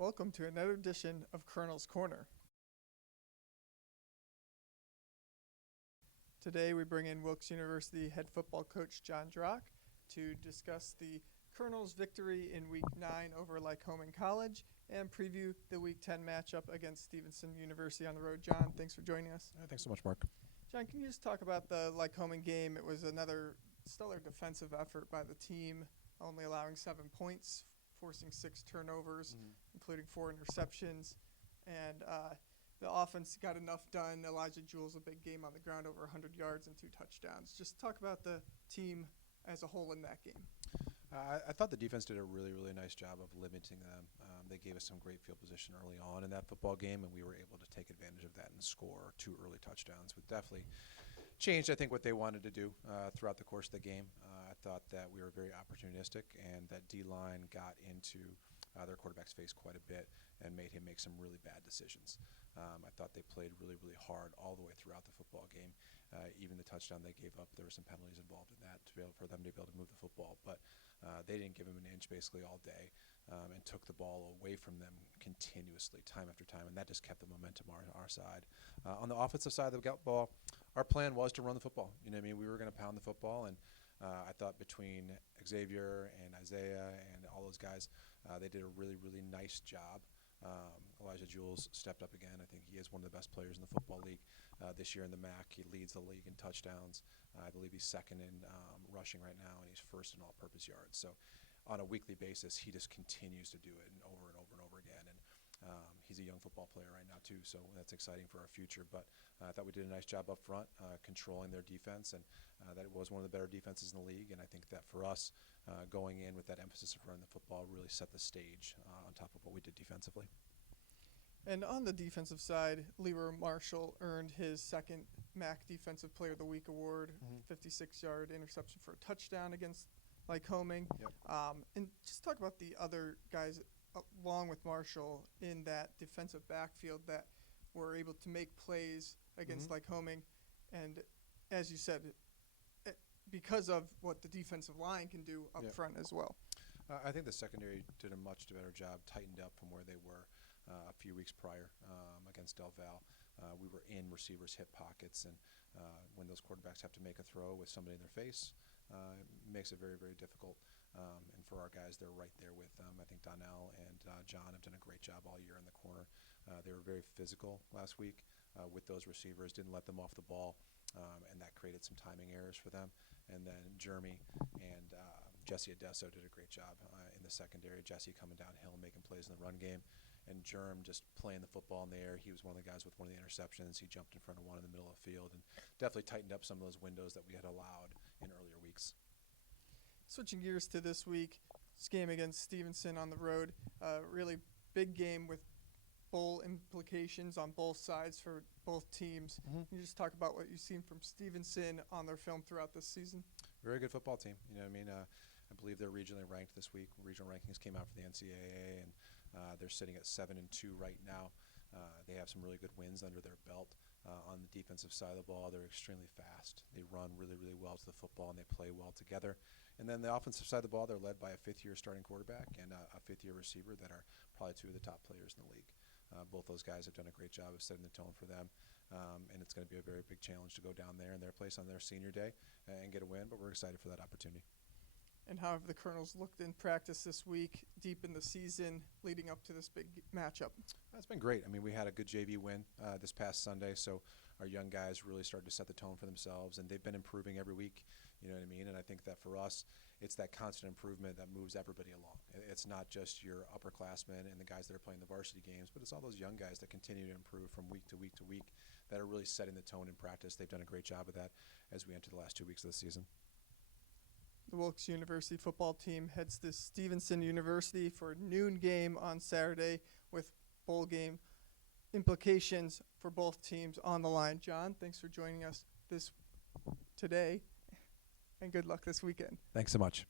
Welcome to another edition of Colonel's Corner. Today we bring in Wilkes University head football coach Jon Drach to discuss the Colonel's victory in Week 9 over Lycoming College and preview the Week 10 matchup against Stevenson University on the road. Jon, thanks for joining us. Thanks so much, Mark. Jon, can you just talk about the Lycoming game? It was another stellar defensive effort by the team, only allowing 7 points, forcing 6 turnovers, including 4 interceptions. And the offense got enough done. Elijah Jules, a big game on the ground, over 100 yards and 2 touchdowns. Just talk about the team as a whole in that game. I thought the defense did a really, really nice job of limiting them. They gave us some great field position early on in that football game, and we were able to take advantage of that and score 2 early touchdowns, which definitely changed, I think, what they wanted to do throughout the course of the game. I thought that we were very opportunistic, and that D-line got into their quarterback's face quite a bit and made him make some really bad decisions. I thought they played really, really hard all the way throughout the football game. Even the touchdown they gave up, there were some penalties involved in that for them to be able to move the football. But they didn't give him an inch basically all day and took the ball away from them continuously, time after time, and that just kept the momentum on our side. On the offensive side of the ball, our plan was to run the football. You know what I mean? We were going to pound the football, and I thought between Xavier and Isaiah and all those guys, they did a really, really nice job. Elijah Jules stepped up again. I think he is one of the best players in the football league this year in the MAC. He leads the league in touchdowns. I believe he's second in rushing right now, and he's first in all-purpose yards. So on a weekly basis, he just continues to do it and over and over and over again. And he's a young football player right now too, so that's exciting for our future. But I thought we did a nice job up front controlling their defense, and that it was one of the better defenses in the league. And I think that for us, going in with that emphasis of running the football really set the stage on top of what we did defensively. And on the defensive side, Leroy Marshall earned his second MAC Defensive Player of the Week award, 56-yard interception for a touchdown against Lycoming. Yep. And just talk about the other guys along with Marshall in that defensive backfield that were able to make plays against Lycoming. And as you said, because of what the defensive line can do up front as well. I think the secondary did a much better job, tightened up from where they were a few weeks prior against Del Val. We were in receivers' hip pockets, and when those quarterbacks have to make a throw with somebody in their face, it makes it very, very difficult. And for our guys, they're right there with them. I think Donnell and John have done a great job all year in the corner. They were very physical last week with those receivers, didn't let them off the ball, and that created some timing errors for them. And then Jeremy and Jesse Adesso did a great job in the secondary. Jesse coming downhill and making plays in the run game. And Jerm just playing the football in the air. He was one of the guys with one of the interceptions. He jumped in front of one in the middle of the field and definitely tightened up some of those windows that we had allowed in earlier weeks. Switching gears to this week, this game against Stevenson on the road, really big game with bowl implications on both sides for both teams. Can you just talk about what you've seen from Stevenson on their film throughout this season? Very good football team. You know what I mean? I believe they're regionally ranked this week. Regional rankings came out for the NCAA, and they're sitting at 7-2 right now. They have some really good wins under their belt. On the defensive side of the ball, they're extremely fast. They run really, really well to the football, and they play well together. And then the offensive side of the ball, they're led by a fifth-year starting quarterback and a fifth-year receiver that are probably 2 of the top players in the league. Both those guys have done a great job of setting the tone for them. And it's going to be a very big challenge to go down there in their place on their senior day and get a win, but we're excited for that opportunity. And how have the Colonels looked in practice this week, deep in the season, leading up to this big matchup? It's been great. I mean, we had a good JV win this past Sunday, so our young guys really started to set the tone for themselves, and they've been improving every week. You know what I mean? And I think that for us, it's that constant improvement that moves everybody along. It's not just your upperclassmen and the guys that are playing the varsity games, but it's all those young guys that continue to improve from week to week to week that are really setting the tone in practice. They've done a great job of that as we enter the last 2 weeks of the season. The Wilkes University football team heads to Stevenson University for a noon game on Saturday with bowl game implications for both teams on the line. Jon, thanks for joining us today, and good luck this weekend. Thanks so much.